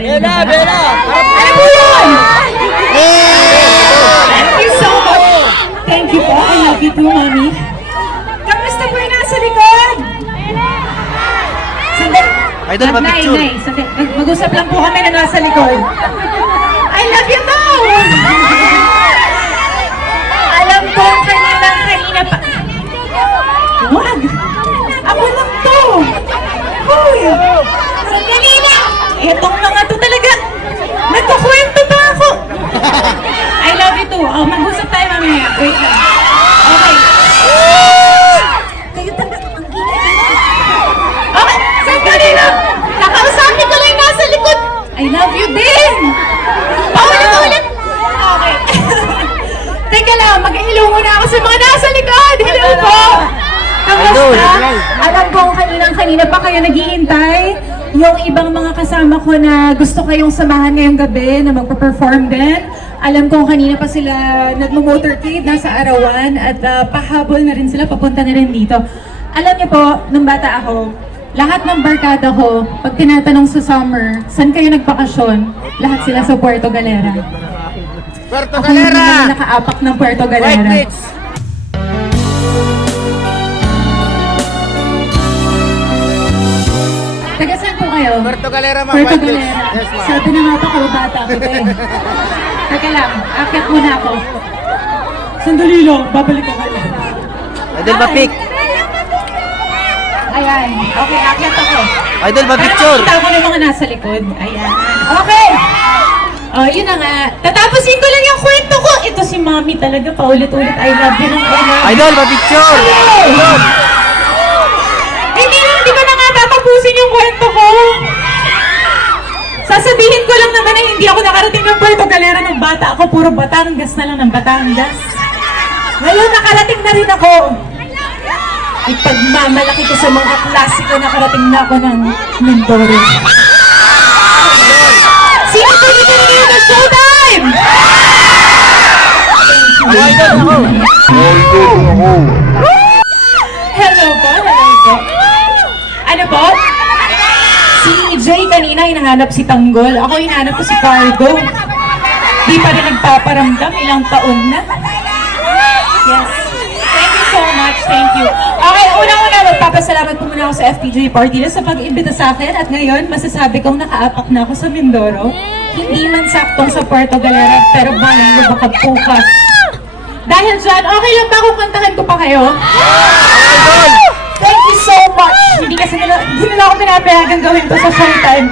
rin. Bella, Bella! Ano po yun? Thank you so much. Thank you po. I love you too, Mami. Kamusta po yung nasa likod? Sandali. Idol, mag-picture. Nay, sandali. Mag-usap lang po kami na nasa likod. I love you too! Alam ko, kanina pa. Wag! Ako lang to! Hoy! Sandali lang! Etong mga to talaga! Nagkukwento pa ako! I love you too. Oh, mag-usap tayo mamaya. Wait lang. Okay. Kayo talaga, ang ingay. Okay, sandali lang! Nakausapin ko lang yung nasa likod! I love you din! Paulit! Okay. Teka lang, mag-hello muna ako sa mga nasa likod! Hello po! Kamusta? Alam ko kanina pa kayo naghihintay. Yung ibang mga kasama ko na gusto kayong samahan ngayong gabi na magpa-perform din. Alam ko kanina pa sila nagmo-motorcade, nasa Arawan at pahabol na rin sila, papunta na rin dito. Alam niyo po, nung bata ako, lahat ng barkada ko, pag tinatanong sa summer, saan kayo nagpakasyon? Lahat sila sa Puerto Galera. Puerto Ako yung Galera! mga nakaapak ng Puerto White Galera. Beach! Taga saan po kayo? Puerto Galera, ma'am. Puerto White Beach. Galera. Yes, ma'am. Sabi na nga pa kayo bata ako eh. Teka lang, akit muna ako. Sandali lang, babalik ako. Idol, ma-pic. Ayan, okay, akit ako. Idol, Para ma-picture. makita ko ng mga nasa likod. Ayan, okay. Oh, yun na nga. Tatapusin ko lang yung kwento ko. Ito si Mami talaga, paulit-ulit. I love you ng I love you. Idol, ma-picture. Idol. Hindi ko na nga tatapusin yung kwento ko. Sasabihin ko lang naman na hindi ako nakarating ng Puerto Galera ng bata ako. Puro Batangas na lang ng Batangas. Ngayon nakarating na rin ako. Ipagmamalaki ko sa mga klasiko, nakarating na ako ng Mindoro. Sino tuloy ngayon na showtime? Ako, idol, ako. Hello po. Ano po? Si Jay kanina hinahanap si Tanggol. Ako hinahanap ko si Cargo. Di pa rin nagpaparamdam. Ilang taon na. Yes. Thank you so much. Thank you. Okay, unang-una magpapasalamat po muna ako sa FPJ Party sa pag-imbita sa akin. At ngayon, masasabi kong nakaapak na ako sa Mindoro. Hindi man saktong sa Puerto Galera, pero balang baka bukas. Dahil dyan, okay lang ba kung kantahan ko pa kayo? Idol. Thank you so much! Hindi kasi nila ako pinapayagan gawin to sa showtime.